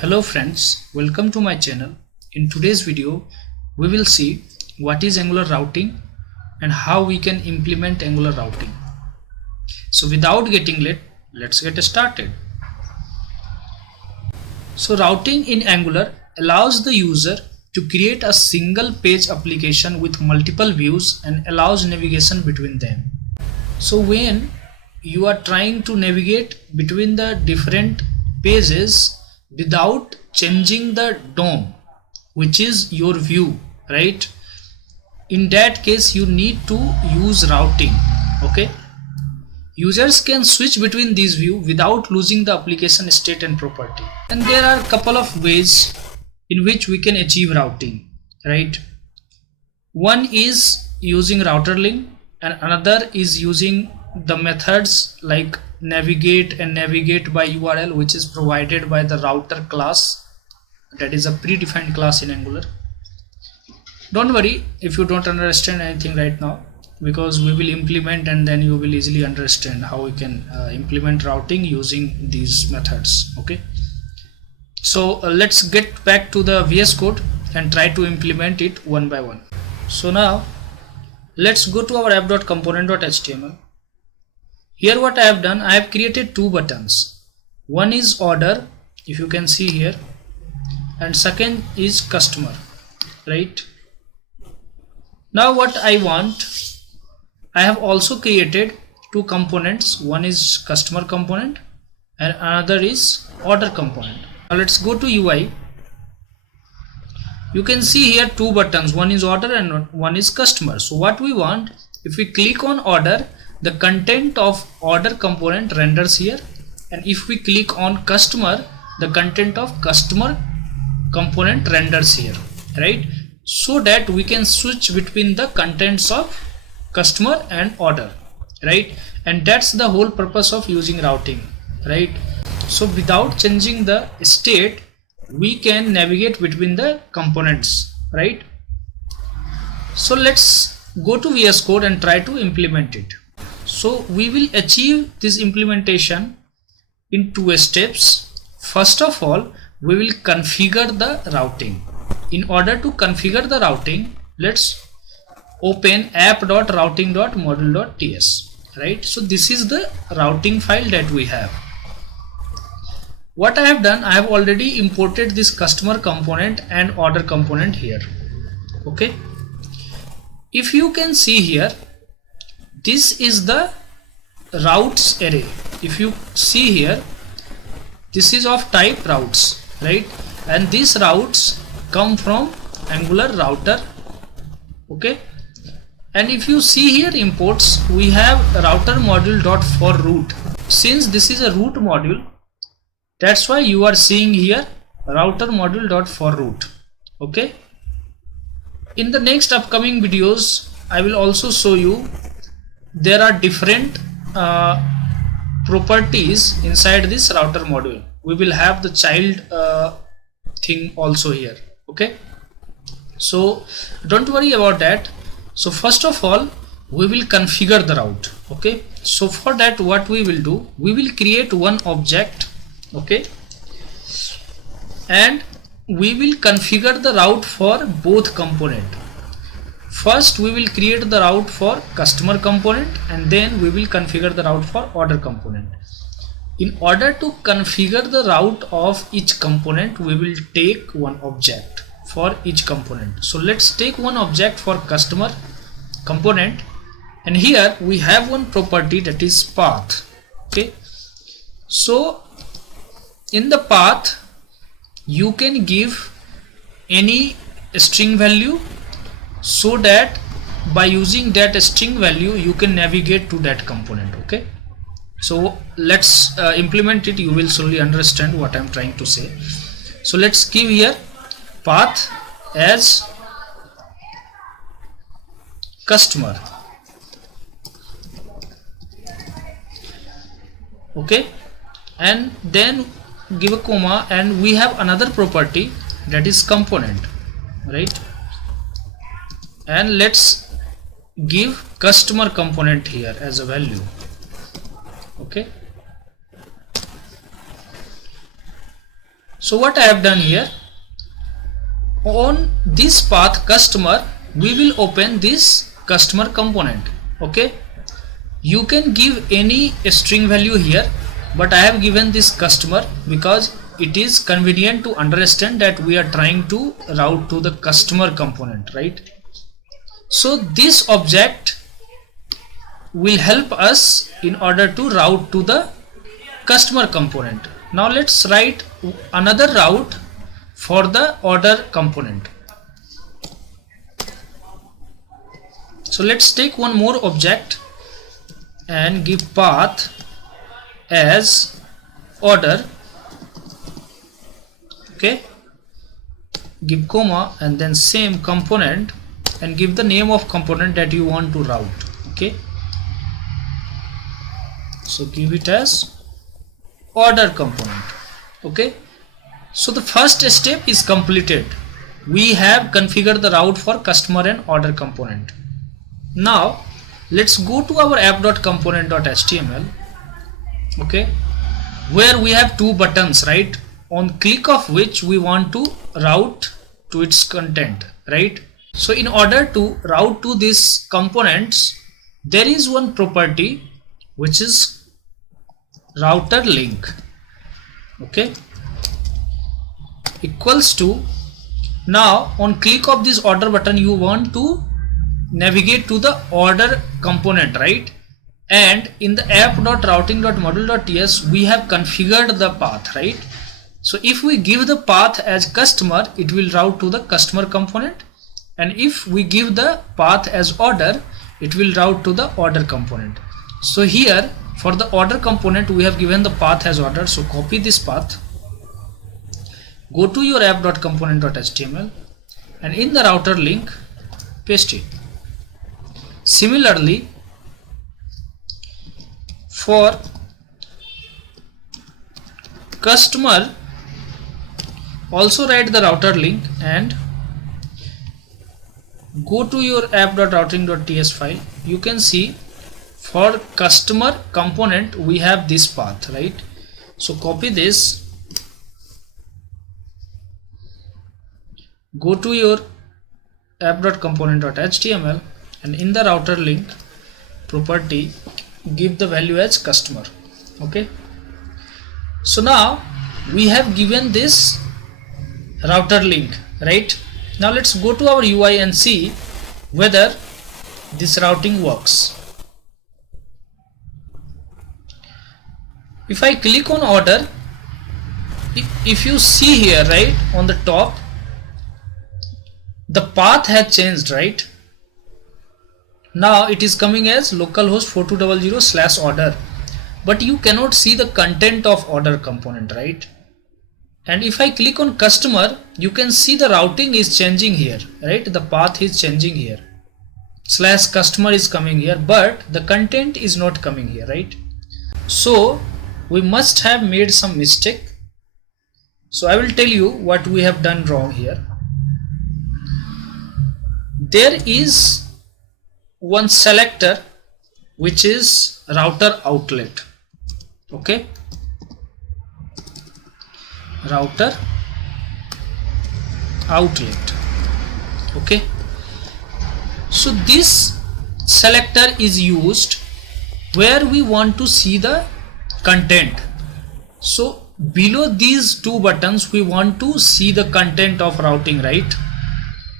Hello friends, welcome to my channel. In today's video, we will see what is Angular routing and how we can implement Angular routing. So without getting late, let's get started. So routing in Angular allows the user to create a single page application with multiple views and allows navigation between them. So when you are trying to navigate between the different pages without changing the DOM, which is your view, right? In that case you need to use routing. Okay, users can switch between these views without losing the application state and property, and there are a couple of ways in which we can achieve routing, right? One is using RouterLink and another is using the methods like navigate and navigate by URL, which is provided by the router class. That is a predefined class in Angular. Don't worry if you don't understand anything right now, because we will implement and then you will easily understand how we can implement routing using these methods. Okay, so let's get back to the VS Code and try to implement it one by one. So now let's go to our app.component.html. Here what I have done, I have created two buttons. One is order, if you can see here, and second is customer, right? Now what I want, I have also created two components. One is customer component and another is order component. Now let's go to UI. You can see here two buttons, one is order and one is customer. So what we want, if we click on order, the content of order component renders here, and if we click on customer, the content of customer component renders here, right? So that we can switch between the contents of customer and order, right? And that's the whole purpose of using routing, right? So without changing the state, we can navigate between the components, right? So let's go to VS Code and try to implement it. So we will achieve this implementation in two steps. First of all, we will configure the routing. In order to configure the routing, let's open app.routing.module.ts, right? So this is the routing file that we have. What I have done, I have already imported this customer component and order component here. Okay, if you can see here, this is the routes array. If you see here, this is of type routes, right? And these routes come from Angular router. Okay, and if you see here imports, we have router module.forRoute. Since this is a root module, that's why you are seeing here router module.forRoute. Okay, in the next upcoming videos I will also show you there are different properties inside this router module. We will have the child thing also here. Okay, so don't worry about that. So first of all, we will configure the route. Okay, so for that what we will do, we will create one object. Okay, and we will configure the route for both component. First we will create the route for customer component and then we will configure the route for order component. In order to configure the route of each component, we will take one object for each component. So let's take one object for customer component, and here we have one property, that is path. Okay, so in the path you can give any string value, so that by using that string value you can navigate to that component. Okay, so let's implement it. You will slowly understand what I'm trying to say. So let's give here path as customer. Okay, and then give a comma, and we have another property, that is component, right? And let's give customer component here as a value. Okay, So what I have done here, on this path customer, we will open this customer component. Okay, you can give any string value here, but I have given this customer because it is convenient to understand that we are trying to route to the customer component, right? So this object will help us in order to route to the customer component. Now let's write another route for the order component. So let's take one more object and give path as order. Okay, give comma and then same component and give the name of component that you want to route. Okay, so give it as order component. Okay, so the first step is completed. We have configured the route for customer and order component. Now let's go to our app.component.html. okay, where we have two buttons, right, on click of which we want to route to its content, right? So in order to route to these components, there is one property which is RouterLink. Okay, equals to, now on click of this order button you want to navigate to the order component, right? And in the app.routing.module.ts we have configured the path, right? So if we give the path as customer, it will route to the customer component, and if we give the path as order, it will route to the order component. So here for the order component we have given the path as order. So copy this path, go to your app.component.html, and in the router link paste it. Similarly for customer also write the router link and go to your app.routing.ts file. You can see for customer component we have this path, right? So copy this, go to your app.component.html, and in the router link property give the value as customer. Okay, so now we have given this router link, right? Now let's go to our UI and see whether this routing works. If I click on order, if you see here, right, on the top the path has changed, right? Now it is coming as localhost 4200/order, but you cannot see the content of order component, right? And if I click on customer, you can see the routing is changing here, right? The path is changing here, /customer is coming here, but the content is not coming here, right? So we must have made some mistake. So I will tell you what we have done wrong here. There is one selector which is router outlet. Okay, router outlet. Okay, so this selector is used where we want to see the content. So below these two buttons we want to see the content of routing, right?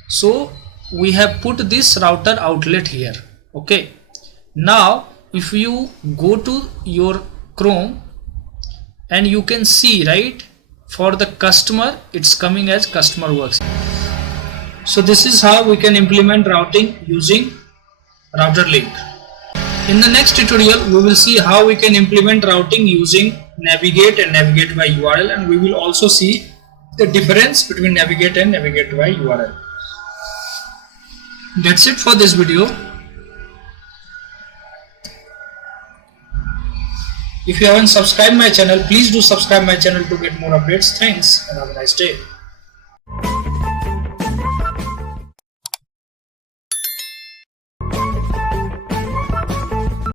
So we have put this router outlet here. Okay, now if you go to your Chrome and you can see, right, for the customer it's coming as customer works. So this is how we can implement routing using RouterLink. In the next tutorial we will see how we can implement routing using navigate and navigate by URL, and we will also see the difference between navigate and navigate by URL. That's it for this video. If you haven't subscribed my channel, please do subscribe my channel to get more updates. Thanks and have a nice day.